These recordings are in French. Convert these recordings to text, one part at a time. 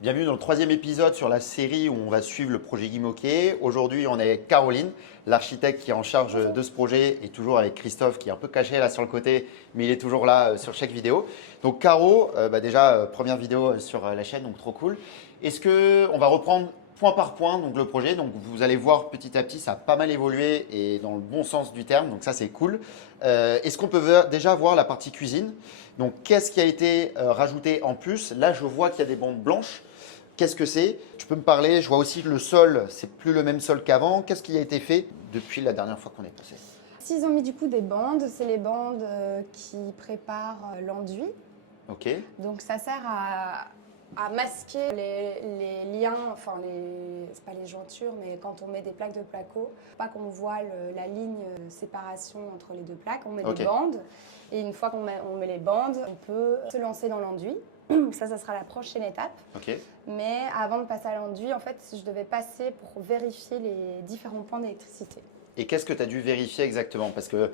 Bienvenue dans le troisième épisode sur la série où on va suivre le projet Guy Môquet. Aujourd'hui, on est avec Caroline, l'architecte qui est en charge de ce projet, et toujours avec Christophe qui est un peu caché là sur le côté, mais il est toujours là sur chaque vidéo. Donc Caro, déjà première vidéo sur la chaîne, donc trop cool. Est-ce que on va reprendre point par point donc le projet. Donc vous allez voir petit à petit, ça a pas mal évolué et dans le bon sens du terme. Donc ça c'est cool. Est-ce qu'on peut déjà voir la partie cuisine? Donc qu'est-ce qui a été rajouté en plus? Là je vois qu'il y a des bandes blanches. Qu'est-ce que c'est? Tu peux me parler? Je vois aussi que le sol, c'est plus le même sol qu'avant. Qu'est-ce qui a été fait depuis la dernière fois qu'on est passé? S'ils ont mis du coup des bandes, c'est les bandes qui préparent l'enduit. Ok. Donc ça sert à masquer les liens, enfin c'est pas les jointures, mais quand on met des plaques de placo, pas qu'on voit la ligne de séparation entre les deux plaques, on met des bandes. Et une fois qu'on met les bandes, on peut se lancer dans l'enduit. Ça sera la prochaine étape. Ok. Mais avant de passer à l'enduit, en fait, je devais passer pour vérifier les différents points d'électricité. Et qu'est-ce que tu as dû vérifier exactement? Parce que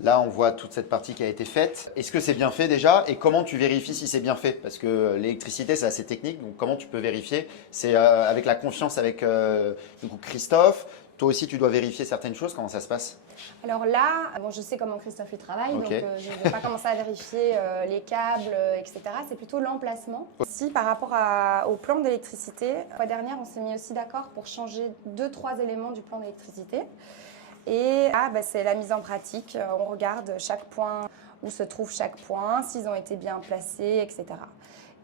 là, on voit toute cette partie qui a été faite. Est-ce que c'est bien fait déjà? Et comment tu vérifies si c'est bien fait? Parce que l'électricité, c'est assez technique. Donc, comment tu peux vérifier? C'est avec la confiance avec du coup, Christophe. Toi aussi, tu dois vérifier certaines choses. Comment ça se passe? Alors là, bon, je sais comment Christophe il travaille, donc je ne vais pas commencer à vérifier les câbles, etc. C'est plutôt l'emplacement. Si par rapport au plan d'électricité, la fois dernière, on s'est mis aussi d'accord pour changer 2-3 éléments du plan d'électricité. Et là, c'est la mise en pratique. On regarde chaque point, où se trouve chaque point, s'ils ont été bien placés, etc.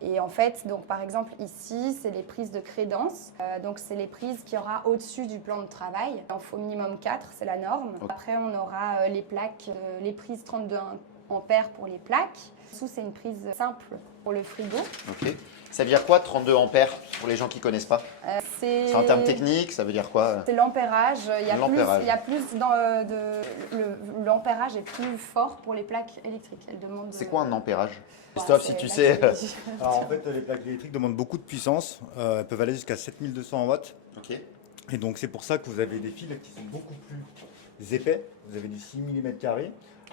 Et en fait, donc par exemple ici, c'est les prises de crédence. Donc c'est les prises qu'il y aura au-dessus du plan de travail. Il en faut minimum 4, c'est la norme. Après, on aura les plaques, les prises 32 ampères pour les plaques. Dessous, c'est une prise simple pour le frigo. Ok. Ça veut dire quoi 32 ampères pour les gens qui ne connaissent pas? C'est un terme technique, ça veut dire quoi? C'est l'ampérage. L'ampérage est plus fort pour les plaques électriques. C'est quoi un ampérage? Christophe, si tu sais. Alors en fait, les plaques électriques demandent beaucoup de puissance. Elles peuvent aller jusqu'à 7200 watts. Ok. Et donc c'est pour ça que vous avez des fils qui sont beaucoup plus épais. Vous avez des 6 mm,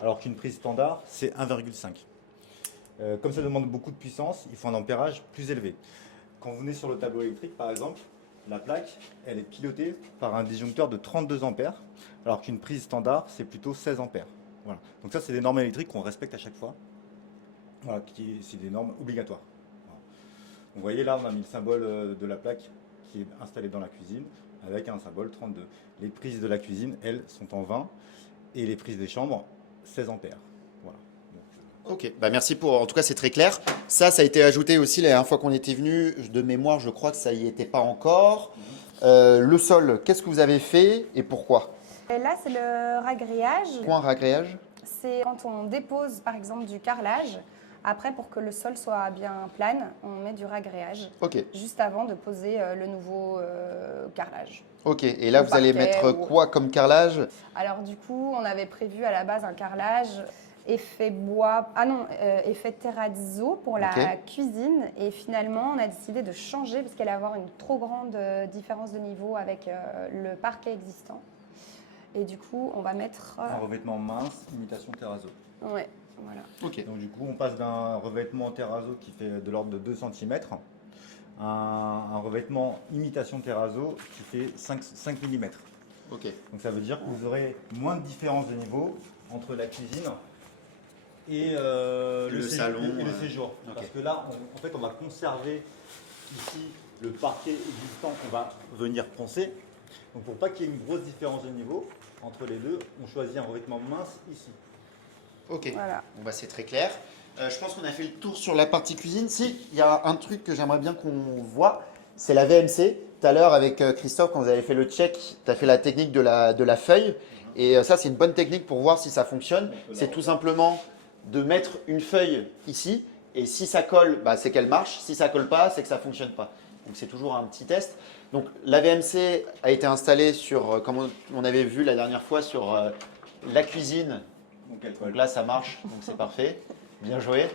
alors qu'une prise standard, c'est 1,5. Comme ça demande beaucoup de puissance, il faut un ampérage plus élevé. Quand vous venez sur le tableau électrique, par exemple, la plaque, elle est pilotée par un disjoncteur de 32 ampères, alors qu'une prise standard, c'est plutôt 16 ampères. Voilà. Donc ça, c'est des normes électriques qu'on respecte à chaque fois. Voilà, c'est des normes obligatoires. Voilà. Vous voyez là, on a mis le symbole de la plaque qui est installée dans la cuisine avec un symbole 32. Les prises de la cuisine, elles, sont en 20 et les prises des chambres, 16 ampères. Voilà. Ok, merci pour. En tout cas, c'est très clair. Ça a été ajouté aussi la dernière fois qu'on était venu. De mémoire, je crois que ça y était pas encore. Le sol, qu'est-ce que vous avez fait et pourquoi? Et là, c'est le ragréage. Quoi un ragréage? C'est quand on dépose, par exemple, du carrelage. Après, pour que le sol soit bien plane, on met du ragréage. Ok. Juste avant de poser le nouveau carrelage. Ok, et là, vous allez mettre quoi comme carrelage? Alors, du coup, on avait prévu à la base un carrelage effet bois, effet terrazzo pour la cuisine. Et finalement, on a décidé de changer parce qu'elle allait avoir une trop grande différence de niveau avec le parquet existant. Et du coup, on va mettre un revêtement mince, imitation terrazzo. Ouais, voilà. Ok. Donc du coup, on passe d'un revêtement terrazzo qui fait de l'ordre de 2 cm à un revêtement imitation terrazzo qui fait 5 mm. Ok. Donc ça veut dire que vous aurez moins de différence de niveau entre la cuisine et le salon et le séjour. Parce que là, en fait, on va conserver ici le parquet existant qu'on va venir poncer. Donc pour pas qu'il y ait une grosse différence de niveau entre les deux, on choisit un revêtement mince ici. Ok, voilà. Bon, c'est très clair. Je pense qu'on a fait le tour sur la partie cuisine. Si, il y a un truc que j'aimerais bien qu'on voit, c'est la VMC. Tout à l'heure avec Christophe, quand vous avez fait le check, tu as fait la technique de la feuille. Et ça, c'est une bonne technique pour voir si ça fonctionne. C'est tout simplement de mettre une feuille ici. Et si ça colle, c'est qu'elle marche. Si ça colle pas, c'est que ça ne fonctionne pas. Donc c'est toujours un petit test. Donc la VMC a été installée sur, comme on avait vu la dernière fois, sur la cuisine. Donc là, ça marche, donc c'est parfait. Bien joué.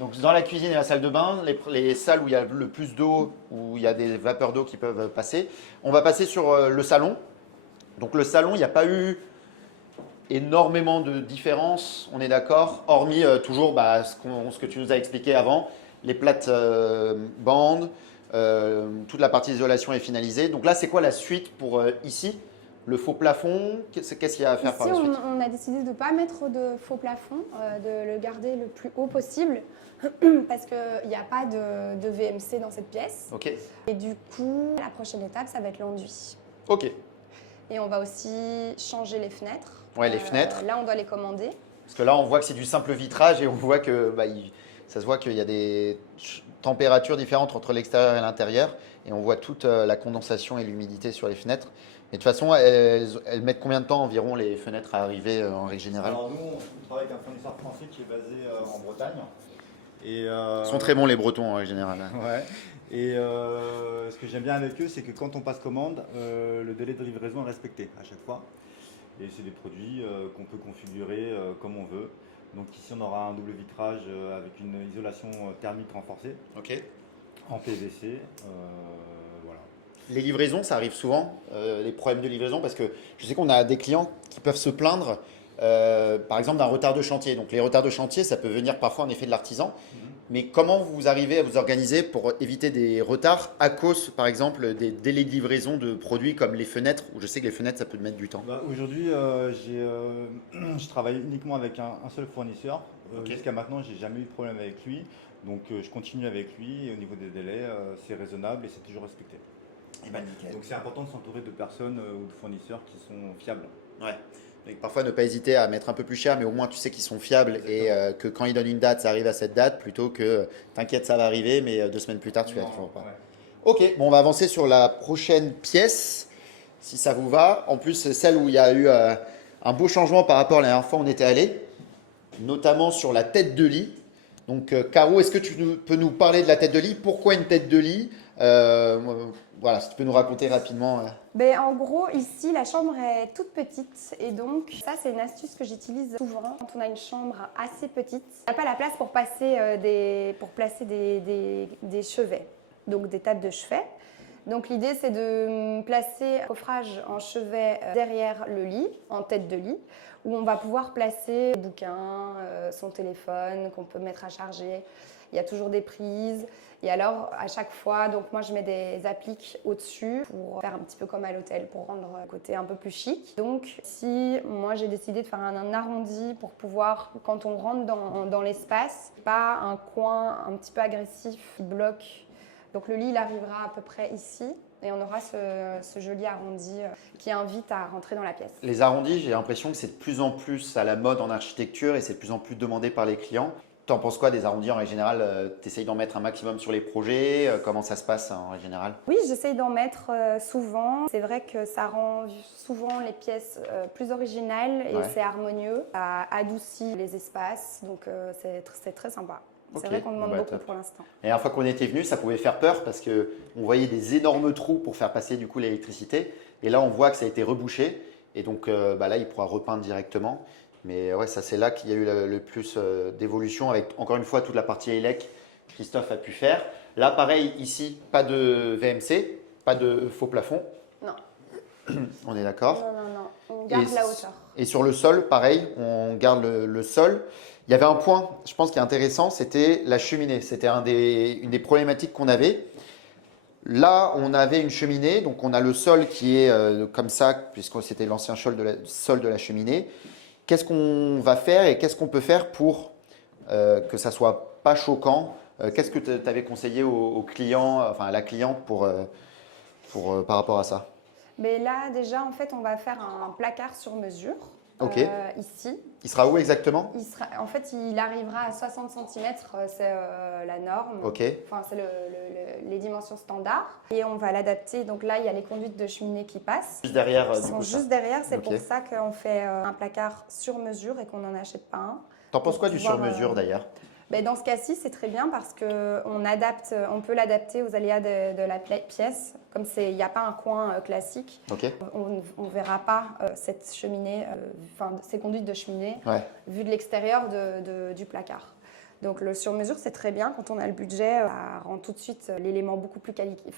Donc dans la cuisine et la salle de bain, les salles où il y a le plus d'eau, où il y a des vapeurs d'eau qui peuvent passer. On va passer sur le salon. Donc le salon, il n'y a pas eu énormément de différences, on est d'accord, hormis toujours ce que tu nous as expliqué avant, les plates bandes, toute la partie isolation est finalisée. Donc là, c'est quoi la suite pour ici? Le faux plafond, qu'est-ce qu'il y a à faire Ici, par la suite? on a décidé de ne pas mettre de faux plafond, de le garder le plus haut possible parce qu'il n'y a pas de VMC dans cette pièce. Ok. Et du coup, la prochaine étape, ça va être l'enduit. Ok. Et on va aussi changer les fenêtres. Ouais, les fenêtres. Là, on doit les commander. Parce que là, on voit que c'est du simple vitrage et on voit que ça se voit qu'il y a des températures différentes entre l'extérieur et l'intérieur. Et on voit toute la condensation et l'humidité sur les fenêtres. Et de toute façon, elles mettent combien de temps environ les fenêtres à arriver en règle générale? Alors nous, on travaille avec un fournisseur français qui est basé en Bretagne. Et, Ils sont très bons les Bretons en règle générale. ouais. Et ce que j'aime bien avec eux, c'est que quand on passe commande, le délai de livraison est respecté à chaque fois. Et c'est des produits qu'on peut configurer comme on veut. Donc ici, on aura un double vitrage avec une isolation thermique renforcée Ok. en PVC. Voilà. Les livraisons, ça arrive souvent, les problèmes de livraison, parce que je sais qu'on a des clients qui peuvent se plaindre, par exemple, d'un retard de chantier. Donc les retards de chantier, ça peut venir parfois en effet de l'artisan. Mais comment vous arrivez à vous organiser pour éviter des retards à cause, par exemple, des délais de livraison de produits comme les fenêtres, où je sais que les fenêtres, ça peut mettre du temps? Aujourd'hui, je travaille uniquement avec un seul fournisseur. Ok. Jusqu'à maintenant, j'ai jamais eu de problème avec lui. Donc je continue avec lui. Et au niveau des délais, c'est raisonnable et c'est toujours respecté. Eh ben, nickel. Donc c'est important de s'entourer de personnes ou de fournisseurs qui sont fiables. Ouais. Donc, parfois, ne pas hésiter à mettre un peu plus cher, mais au moins tu sais qu'ils sont fiables et que quand ils donnent une date, ça arrive à cette date, plutôt que t'inquiète, ça va arriver, mais 2 semaines plus tard, tu l'as toujours pas. Ouais. Ok, bon, on va avancer sur la prochaine pièce, si ça vous va. En plus, c'est celle où il y a eu un beau changement par rapport à la dernière fois où on était allé, notamment sur la tête de lit. Donc, Caro, est-ce que peux nous parler de la tête de lit? Pourquoi une tête de lit? Voilà, si tu peux nous raconter rapidement. Ben, en gros, ici, la chambre est toute petite et donc ça, c'est une astuce que j'utilise souvent quand on a une chambre assez petite. Il n'y a pas la place pour placer des chevets, donc des tables de chevet. Donc l'idée, c'est de placer un coffrage en chevet derrière le lit, en tête de lit, où on va pouvoir placer des bouquins, son téléphone qu'on peut mettre à charger. Il y a toujours des prises. Et alors, à chaque fois, donc moi, je mets des appliques au-dessus pour faire un petit peu comme à l'hôtel, pour rendre le côté un peu plus chic. Donc, si moi, j'ai décidé de faire un arrondi pour pouvoir, quand on rentre dans l'espace, pas un coin un petit peu agressif qui bloque. Donc, le lit, il arrivera à peu près ici. Et on aura ce joli arrondi qui invite à rentrer dans la pièce. Les arrondis, j'ai l'impression que c'est de plus en plus à la mode en architecture et c'est de plus en plus demandé par les clients. T'en penses quoi des arrondis en règle générale? T'essayes d'en mettre un maximum sur les projets? Comment ça se passe en règle générale? Oui, j'essaye d'en mettre souvent. C'est vrai que ça rend souvent les pièces plus originales et Ouais. c'est harmonieux. Ça adoucit les espaces, donc c'est très sympa. C'est Ok, vrai qu'on demande bah, beaucoup top. pour l'instant. La dernière fois qu'on était venu, ça pouvait faire peur parce qu'on voyait des énormes trous pour faire passer du coup l'électricité. Et là, on voit que ça a été rebouché. Et donc là, il pourra repeindre directement. Mais ouais, ça c'est là qu'il y a eu le plus d'évolution avec encore une fois toute la partie élec que Christophe a pu faire. Là, pareil, ici, pas de VMC, pas de faux plafond. Non, On est d'accord? non, on garde la hauteur. Et sur le sol, pareil, on garde le sol. Il y avait un point, je pense, qui est intéressant, c'était la cheminée. C'était une des problématiques qu'on avait. Là, on avait une cheminée, donc on a le sol qui est comme ça, puisque c'était l'ancien sol de la cheminée. Qu'est-ce qu'on va faire et qu'est-ce qu'on peut faire pour que ça soit pas choquant? Qu'est-ce que tu avais conseillé aux clients, enfin à la cliente par rapport à ça? Mais là, déjà, en fait, on va faire un placard sur mesure. Ok. Ici. Il sera où exactement? En fait, il arrivera à 60 cm, c'est la norme. Ok. Enfin, c'est les dimensions standards. Et on va l'adapter. Donc là, il y a les conduites de cheminée qui passent. Juste derrière, Ils du sont coup, ça. juste derrière. C'est Ok. pour ça qu'on fait un placard sur mesure et qu'on n'en achète pas un. T'en penses quoi pour du pouvoir, sur-mesure d'ailleurs? Ben, dans ce cas-ci, c'est très bien parce on peut l'adapter aux aléas de la pièce. Comme il n'y a pas un coin classique, Ok. on ne verra pas cette cheminée, ces conduites de cheminée Ouais. vues de l'extérieur du placard. Donc le sur-mesure, c'est très bien. Quand on a le budget, ça rend tout de suite l'élément beaucoup plus qualifié.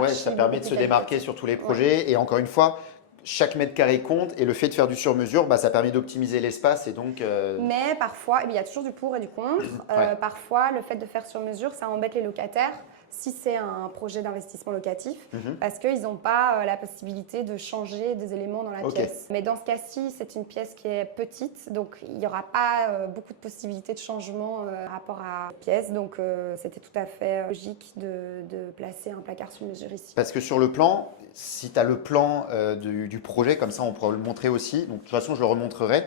Ouais, ça permet de se démarquer sur tous les projets. Et encore une fois, chaque mètre carré compte. Et le fait de faire du sur-mesure, bah, ça permet d'optimiser l'espace. Et donc, Mais parfois, il y a toujours du pour et du contre. Ouais. Parfois, le fait de faire sur mesure, ça embête les locataires si c'est un projet d'investissement locatif, Mhm. parce qu'ils n'ont pas la possibilité de changer des éléments dans la Ok. pièce. Mais dans ce cas-ci, c'est une pièce qui est petite, donc il n'y aura pas beaucoup de possibilités de changement par rapport à la pièce. Donc c'était tout à fait logique de placer un placard sur mesure ici. Parce que sur le plan, si tu as le plan du projet, comme ça on pourra le montrer aussi. Donc de toute façon, je le remontrerai.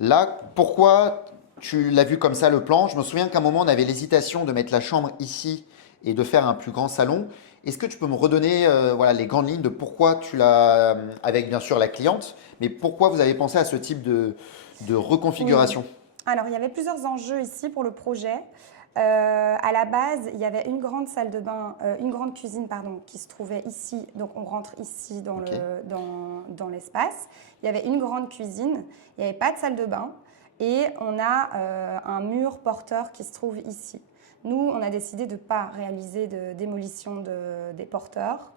Là, pourquoi tu l'as vu comme ça le plan? Je me souviens qu'à un moment, on avait l'hésitation de mettre la chambre ici et de faire un plus grand salon. Est-ce que tu peux me redonner voilà, les grandes lignes de pourquoi tu l'as, avec bien sûr la cliente, mais pourquoi vous avez pensé à ce type de reconfiguration? Alors, il y avait plusieurs enjeux ici pour le projet. À la base, il y avait une grande salle de bain, une grande cuisine, pardon, qui se trouvait ici. Donc, on rentre ici dans Ok. dans l'espace. Il y avait une grande cuisine. Il n'y avait pas de salle de bain. Et on a un mur porteur qui se trouve ici. Nous, on a décidé de ne pas réaliser de démolition des porteurs.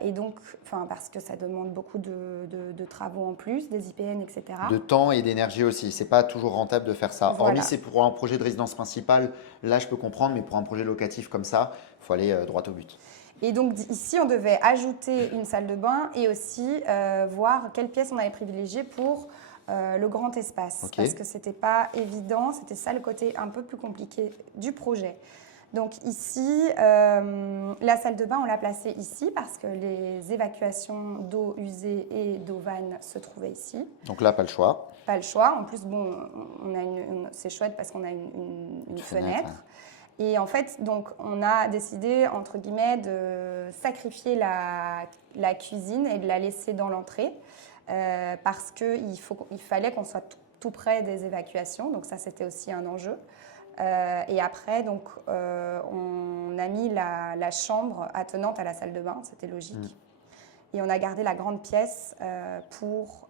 Et donc, parce que ça demande beaucoup de travaux en plus, des IPN, etc. De temps et d'énergie aussi. C'est pas toujours rentable de faire ça. Voilà. Hormis c'est pour un projet de résidence principale, là je peux comprendre, mais pour un projet locatif comme ça, il faut aller droit au but. Et donc ici, on devait ajouter une salle de bain et aussi voir quelle pièce on allait privilégier pour le grand espace. Ok. Parce que ce n'était pas évident, c'était ça le côté un peu plus compliqué du projet. Donc ici, la salle de bain, on l'a placée ici parce que les évacuations d'eau usée et d'eau vanne se trouvaient ici. Donc là, pas le choix. Pas le choix. En plus, bon, c'est chouette parce qu'on a une fenêtre. Et en fait, donc, on a décidé, entre guillemets, de sacrifier la cuisine et de la laisser dans l'entrée parce qu'il fallait qu'on soit tout près des évacuations. Donc ça, c'était aussi un enjeu. Et après, donc, on a mis la chambre attenante à la salle de bain, c'était logique. Et on a gardé la grande pièce pour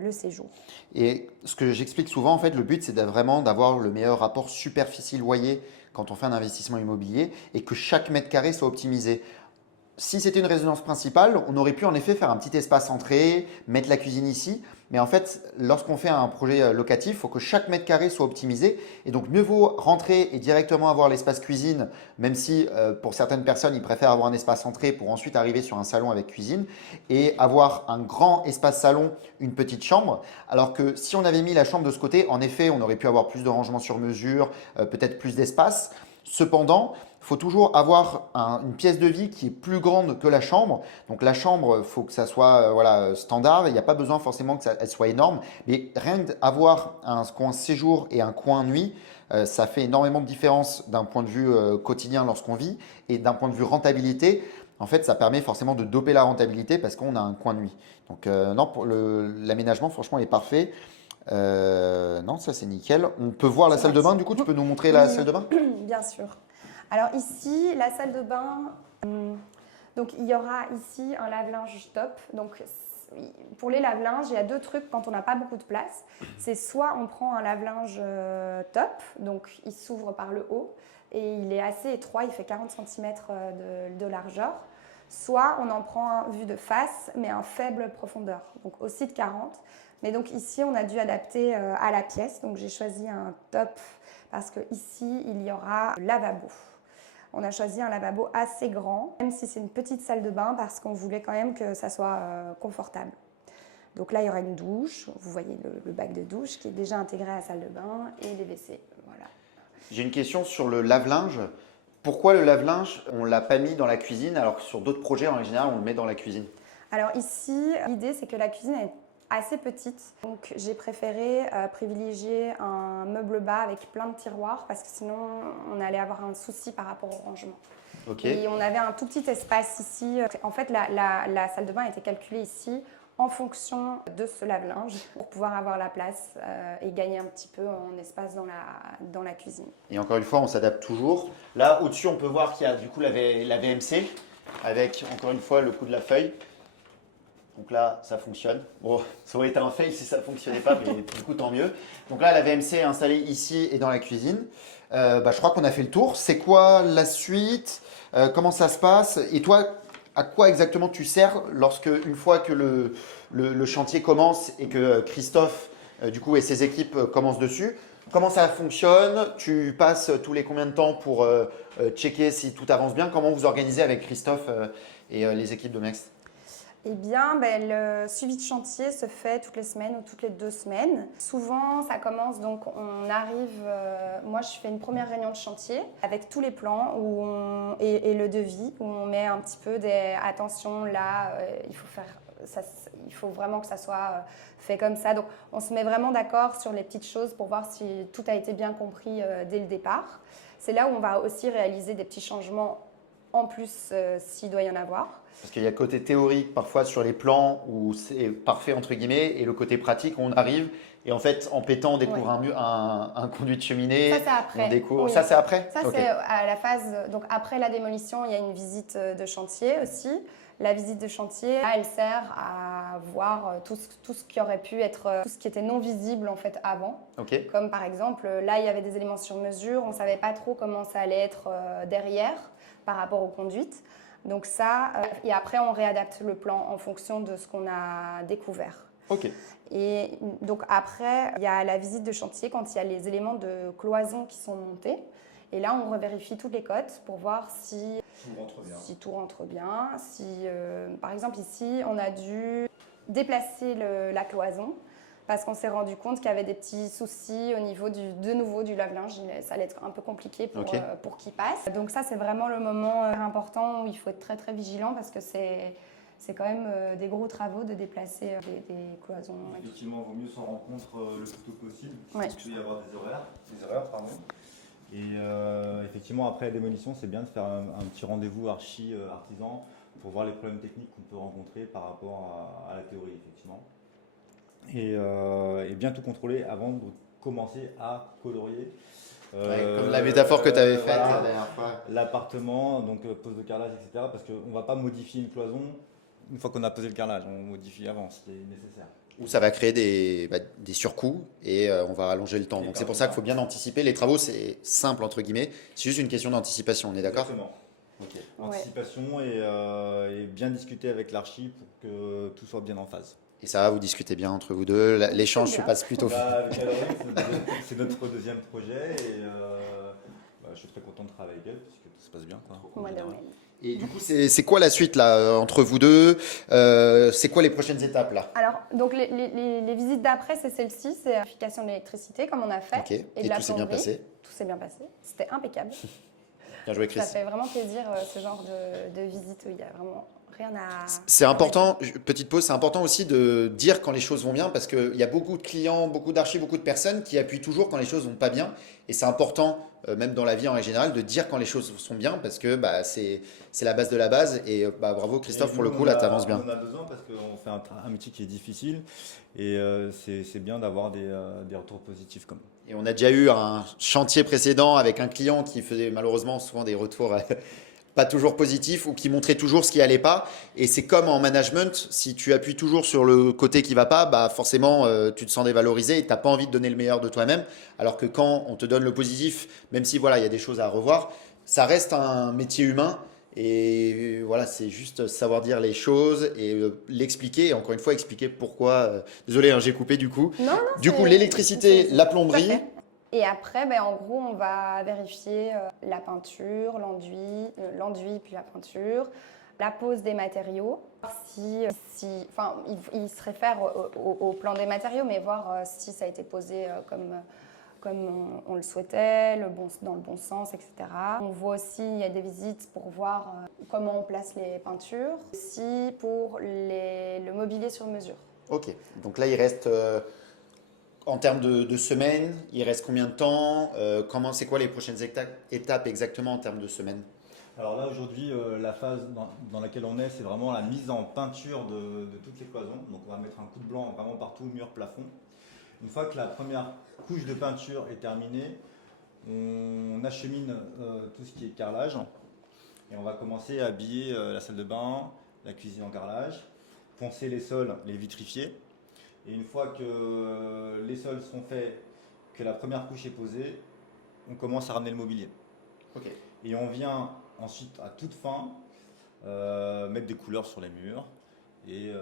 le séjour. Et ce que j'explique souvent, en fait, le but, c'est vraiment d'avoir le meilleur rapport superficie-loyer quand on fait un investissement immobilier et que chaque mètre carré soit optimisé. Si c'était une résidence principale, on aurait pu en effet faire un petit espace entrée, mettre la cuisine ici. Mais en fait, lorsqu'on fait un projet locatif, il faut que chaque mètre carré soit optimisé. Et donc, mieux vaut rentrer et directement avoir l'espace cuisine, même si pour certaines personnes, ils préfèrent avoir un espace entrée pour ensuite arriver sur un salon avec cuisine et avoir un grand espace salon, une petite chambre. Alors que si on avait mis la chambre de ce côté, en effet, on aurait pu avoir plus de rangements sur mesure, peut-être plus d'espace. Cependant, il faut toujours avoir une pièce de vie qui est plus grande que la chambre. Donc la chambre, il faut que ça soit voilà, standard. Il n'y a pas besoin forcément qu'elle soit énorme. Mais rien d'avoir un coin séjour et un coin nuit, ça fait énormément de différence d'un point de vue quotidien lorsqu'on vit. Et d'un point de vue rentabilité, en fait, ça permet forcément de doper la rentabilité parce qu'on a un coin nuit. Donc non, pour l'aménagement, franchement, est parfait. Non, ça c'est nickel. On peut voir la salle de bain. Du coup, tu peux nous montrer la salle de bain? Bien sûr. Alors ici, la salle de bain, donc il y aura ici un lave-linge top. Donc pour les lave-linges, il y a deux trucs quand on n'a pas beaucoup de place. C'est soit on prend un lave-linge top, donc il s'ouvre par le haut et il est assez étroit, il fait 40 cm de largeur. Soit on en prend un vu de face, mais en faible profondeur, donc aussi de 40. Mais donc ici, on a dû adapter à la pièce. Donc j'ai choisi un top parce que ici, il y aura le lavabo. On a choisi un lavabo assez grand, même si c'est une petite salle de bain, parce qu'on voulait quand même que ça soit confortable. Donc là, il y aura une douche. Vous voyez le bac de douche qui est déjà intégré à la salle de bain et les WC. Voilà. J'ai une question sur le lave-linge. Pourquoi le lave-linge, on ne l'a pas mis dans la cuisine alors que sur d'autres projets, en général, on le met dans la cuisine? Alors ici, l'idée, c'est que la cuisine est assez petite. Donc j'ai préféré privilégier un meuble bas avec plein de tiroirs parce que sinon on allait avoir un souci par rapport au rangement. Okay. Et on avait un tout petit espace ici. En fait, la salle de bain a été calculée ici en fonction de ce lave-linge pour pouvoir avoir la place et gagner un petit peu en espace dans la cuisine. Et encore une fois, on s'adapte toujours. Là, au-dessus, on peut voir qu'il y a du coup la VMC avec encore une fois le coup de la feuille. Donc là, ça fonctionne. Bon, ça aurait été un fail si ça ne fonctionnait pas, mais du coup, tant mieux. Donc là, la VMC est installée ici et dans la cuisine. Je crois qu'on a fait le tour. C'est quoi la suite? Comment ça se passe? Et toi, à quoi exactement tu sers une fois que le chantier commence et que Christophe, du coup, et ses équipes commencent dessus? Comment ça fonctionne? Tu passes tous les combien de temps pour checker si tout avance bien? Comment vous organisez avec Christophe et les équipes de Mex? Eh bien, le suivi de chantier se fait toutes les semaines ou toutes les 2 semaines. Souvent, ça commence, donc on arrive, moi je fais une première réunion de chantier avec tous les plans et le devis, où on met un petit peu des attention là, il faut vraiment que ça soit fait comme ça. Donc on se met vraiment d'accord sur les petites choses pour voir si tout a été bien compris dès le départ. C'est là où on va aussi réaliser des petits changements en plus s'il doit y en avoir. Parce qu'il y a le côté théorique parfois sur les plans où c'est parfait entre guillemets et le côté pratique où on arrive et en fait en pétant on découvre un conduit de cheminée. Ça c'est après. On découvre... Ça c'est après. Ça c'est à la phase, donc après la démolition il y a une visite de chantier aussi. La visite de chantier, là, elle sert à voir tout ce qui aurait pu être, tout ce qui était non visible en fait avant. Comme par exemple, là il y avait des éléments sur mesure, on ne savait pas trop comment ça allait être derrière par rapport aux conduites. Donc ça, et après on réadapte le plan en fonction de ce qu'on a découvert. Et donc après, il y a la visite de chantier quand il y a les éléments de cloison qui sont montés. Et là, on revérifie toutes les cotes pour voir si tout rentre bien. Si, par exemple, ici, on a dû déplacer la cloison parce qu'on s'est rendu compte qu'il y avait des petits soucis au niveau de nouveau du lave-linge. Ça allait être un peu compliqué pour qu'il passe. Donc ça, c'est vraiment le moment important où il faut être très, très vigilant parce que c'est quand même des gros travaux de déplacer des cloisons. Effectivement, il vaut mieux s'en rendre compte le plus tôt possible. Ouais. Il peut y avoir des erreurs. Et effectivement, après la démolition, c'est bien de faire un petit rendez-vous artisan pour voir les problèmes techniques qu'on peut rencontrer par rapport à la théorie, effectivement. Et bien tout contrôler avant de commencer à colorier. Comme la métaphore que tu avais faite la dernière fois. L'appartement, donc pose de carrelage, etc. Parce qu'on ne va pas modifier une cloison une fois qu'on a posé le carrelage, on modifie avant ce qui est nécessaire. Où ça va créer des surcoûts et on va allonger le temps. Donc c'est pour ça qu'il faut bien anticiper. Les travaux, c'est simple entre guillemets. C'est juste une question d'anticipation, on est d'accord? Exactement. Anticipation et bien discuter avec l'archi pour que tout soit bien en phase. Et ça va, vous discutez bien entre vous deux, l'échange se passe plutôt bien. Avec Caroline, c'est notre deuxième projet et je suis très content de travailler avec elle puisque tout se passe bien. Moi de même. Et du coup, c'est quoi la suite là entre vous deux? C'est quoi les prochaines étapes là? Alors, donc les visites d'après, c'est celle-ci, c'est la vérification de l'électricité comme on a fait. Et tout s'est bien passé? Tout s'est bien passé, c'était impeccable. Bien joué, Chris. Ça fait vraiment plaisir ce genre de visite où il y a vraiment rien à... C'est important, petite pause, c'est important aussi de dire quand les choses vont bien parce qu'il y a beaucoup de clients, beaucoup d'archis, beaucoup de personnes qui appuient toujours quand les choses vont pas bien. Et c'est important, même dans la vie en règle générale, de dire quand les choses sont bien parce que c'est la base de la base. Et bravo Christophe, pour le coup, là, tu avances bien. On en a besoin parce qu'on fait un métier qui est difficile et c'est bien d'avoir des retours positifs comme. Et on a déjà eu un chantier précédent avec un client qui faisait malheureusement souvent des retours pas toujours positifs ou qui montrait toujours ce qui allait pas. Et c'est comme en management, si tu appuies toujours sur le côté qui va pas, forcément tu te sens dévalorisé et tu n'as pas envie de donner le meilleur de toi-même. Alors que quand on te donne le positif, même si voilà, il y a des choses à revoir, ça reste un métier humain. Et voilà, c'est juste savoir dire les choses et l'expliquer. Et encore une fois, expliquer pourquoi. Désolé, j'ai coupé du coup. Non, du coup, l'électricité, la plomberie. Et après, en gros, on va vérifier la peinture, l'enduit puis la peinture, la pose des matériaux. Il se réfère au plan des matériaux, mais voir si ça a été posé comme on le souhaitait, dans le bon sens, etc. On voit aussi, il y a des visites pour voir comment on place les peintures, aussi pour le mobilier sur mesure. Ok, donc là il reste, en termes de semaines, il reste combien de temps? C'est quoi les prochaines étapes exactement en termes de semaines? Alors là aujourd'hui, la phase dans laquelle on est, c'est vraiment la mise en peinture de toutes les cloisons. Donc on va mettre un coup de blanc vraiment partout, mur, plafond. Une fois que la première couche de peinture est terminée, on achemine tout ce qui est carrelage et on va commencer à habiller la salle de bain, la cuisine en carrelage, poncer les sols, les vitrifier. Et une fois que les sols seront faits, que la première couche est posée, on commence à ramener le mobilier. Okay. Et on vient ensuite à toute fin mettre des couleurs sur les murs et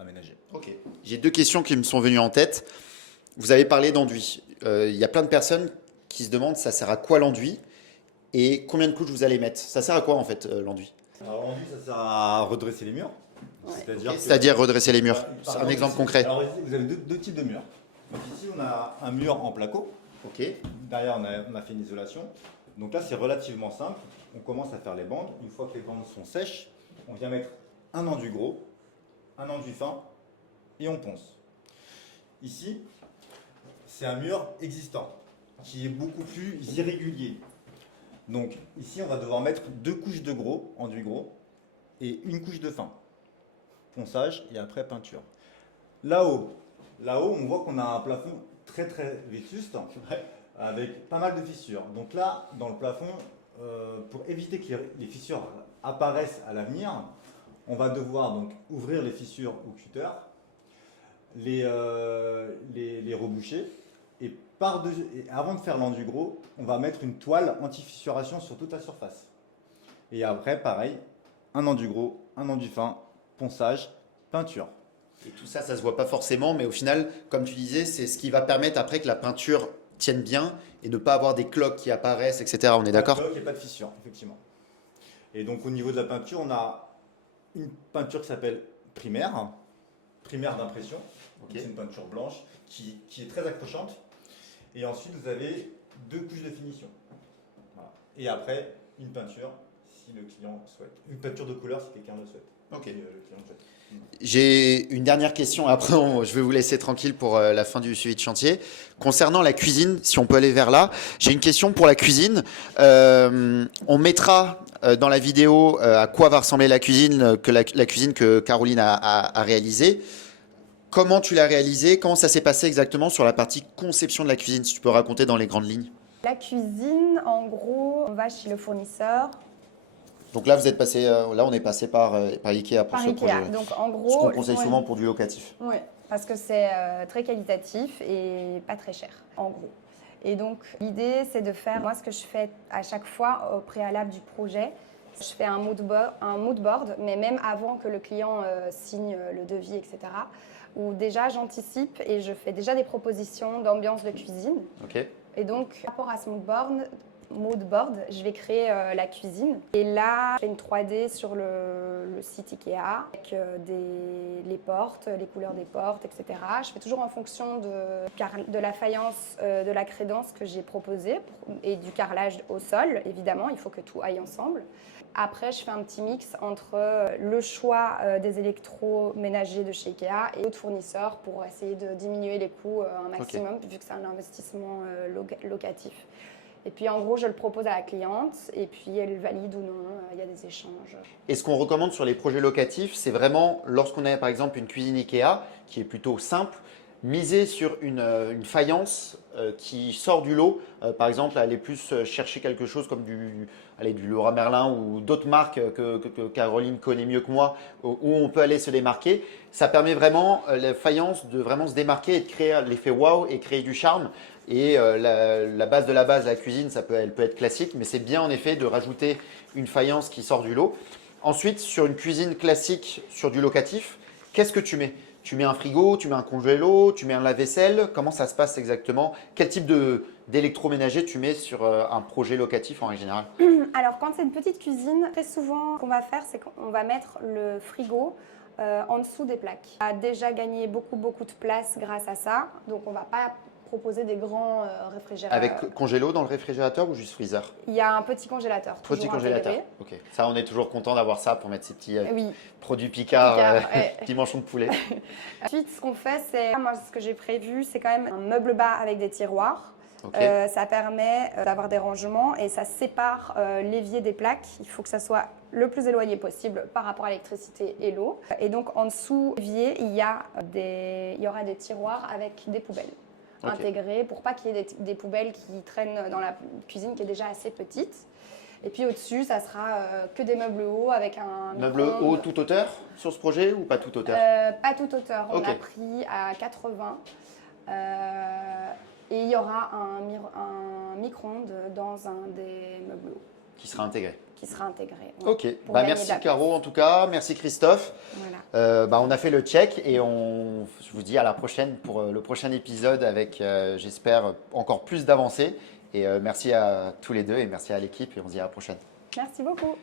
aménager. Ok. J'ai deux questions qui me sont venues en tête. Vous avez parlé d'enduit. Il y a plein de personnes qui se demandent ça sert à quoi l'enduit et combien de couches vous allez mettre. Ça sert à quoi en fait l'enduit? Alors l'enduit, ça sert à redresser les murs. Ouais. C'est-à-dire C'est-à-dire redresser les murs. Par C'est un exemple, exemple ici- concret. Alors ici, vous avez deux types de murs. Donc ici, on a un mur en placo. Ok. Derrière, on a fait une isolation. Donc là, c'est relativement simple. On commence à faire les bandes. Une fois que les bandes sont sèches, on vient mettre un enduit gros, un enduit fin et on ponce. Ici, c'est un mur existant qui est beaucoup plus irrégulier. Donc ici, on va devoir mettre 2 couches de gros, enduit gros, et une couche de fin. Ponçage et après peinture. Là-haut, on voit qu'on a un plafond très vétuste, avec pas mal de fissures. Donc là, dans le plafond, pour éviter que les fissures apparaissent à l'avenir, on va devoir donc ouvrir les fissures au cutter, les reboucher, et avant de faire l'enduit gros, on va mettre une toile anti-fissuration sur toute la surface. Et après, pareil, un enduit gros, un enduit fin, ponçage, peinture. Et tout ça, ça se voit pas forcément, mais au final, comme tu disais, c'est ce qui va permettre après que la peinture tienne bien et ne pas avoir des cloques qui apparaissent, etc. On est d'accord? Pas de bloc et pas de fissure, effectivement. Et donc au niveau de la peinture, on a une peinture qui s'appelle primaire d'impression. Ok. C'est une peinture blanche qui est très accrochante. Et ensuite, vous avez 2 couches de finition. Voilà. Et après, une peinture si le client souhaite. Une peinture de couleur si quelqu'un le souhaite. Ok. Si, le client le souhaite. J'ai une dernière question, après je vais vous laisser tranquille pour la fin du suivi de chantier. Concernant la cuisine, si on peut aller vers là, j'ai une question pour la cuisine. On mettra dans la vidéo à quoi va ressembler la cuisine, la cuisine que Caroline a réalisée. Comment tu l'as réalisée? Comment ça s'est passé exactement sur la partie conception de la cuisine, si tu peux raconter dans les grandes lignes? La cuisine, en gros, on va chez le fournisseur. Donc là, vous êtes passé, là on est passé par Ikea pour Par ce Ikea. projet. Donc en Ce gros, qu'on conseille ouais. souvent pour du locatif. Oui, parce que c'est très qualitatif et pas très cher, en gros. Et donc l'idée, c'est de faire, moi ce que je fais à chaque fois au préalable du projet, je fais un mood board, mais même avant que le client signe le devis, etc. Où déjà j'anticipe et je fais déjà des propositions d'ambiance de cuisine. Ok. Et donc par rapport à ce mood board, je vais créer la cuisine. Et là, je fais une 3D sur le site Ikea avec les portes, les couleurs des portes, etc. Je fais toujours en fonction de la faïence, de la crédence que j'ai proposée et du carrelage au sol, évidemment. Il faut que tout aille ensemble. Après, je fais un petit mix entre le choix des électroménagers de chez Ikea et d'autres fournisseurs pour essayer de diminuer les coûts un maximum, vu que c'est un investissement locatif. Et puis en gros, je le propose à la cliente et puis elle valide ou non, il y a des échanges. Et ce qu'on recommande sur les projets locatifs, c'est vraiment lorsqu'on a par exemple une cuisine Ikea qui est plutôt simple, miser sur une faïence qui sort du lot. Par exemple, aller plus chercher quelque chose comme du Leroy Merlin ou d'autres marques que Caroline connaît mieux que moi, où on peut aller se démarquer. Ça permet vraiment, la faïence, de vraiment se démarquer et de créer l'effet waouh et créer du charme. Et la base de la base, la cuisine, elle peut être classique, mais c'est bien en effet de rajouter une faïence qui sort du lot. Ensuite, sur une cuisine classique, sur du locatif, qu'est-ce que tu mets? Tu mets un frigo, tu mets un congélo, tu mets un lave-vaisselle. Comment ça se passe exactement? Quel type d'électroménager tu mets sur un projet locatif en règle générale? Alors quand c'est une petite cuisine, très souvent, ce qu'on va faire, c'est qu'on va mettre le frigo en dessous des plaques. On a déjà gagné beaucoup de place grâce à ça, donc on ne va pas proposer des grands réfrigérateurs. Avec congélo dans le réfrigérateur ou juste freezer? Il y a un petit congélateur. Petit toujours congélateur. intégré. Ok. Ça, on est toujours content d'avoir ça pour mettre ces petits Oui. produits Picard, Ouais. petits manchons de poulet. Ensuite, ce qu'on fait, c'est, moi, ce que j'ai prévu, c'est quand même un meuble bas avec des tiroirs. Ok. Ça permet d'avoir des rangements et ça sépare l'évier des plaques. Il faut que ça soit le plus éloigné possible par rapport à l'électricité et l'eau. Et donc, en dessous de l'évier, il y aura des tiroirs avec des poubelles. Ok. Intégrées pour pas qu'il y ait des poubelles qui traînent dans la cuisine qui est déjà assez petite. Et puis au-dessus, ça sera que des meubles hauts avec un Meuble haut toute hauteur sur ce projet ou pas toute hauteur? Pas toute hauteur. Ok. On a pris à 80. Et il y aura un micro-ondes dans un des meubles hauts. qui sera intégré. Qui sera intégré. Ok, Pour gagner de merci la Caro en tout cas, merci Christophe. Voilà. On a fait le check et je vous dis à la prochaine pour le prochain épisode avec, j'espère, encore plus d'avancées. Et merci à tous les deux et merci à l'équipe et on se dit à la prochaine. Merci beaucoup.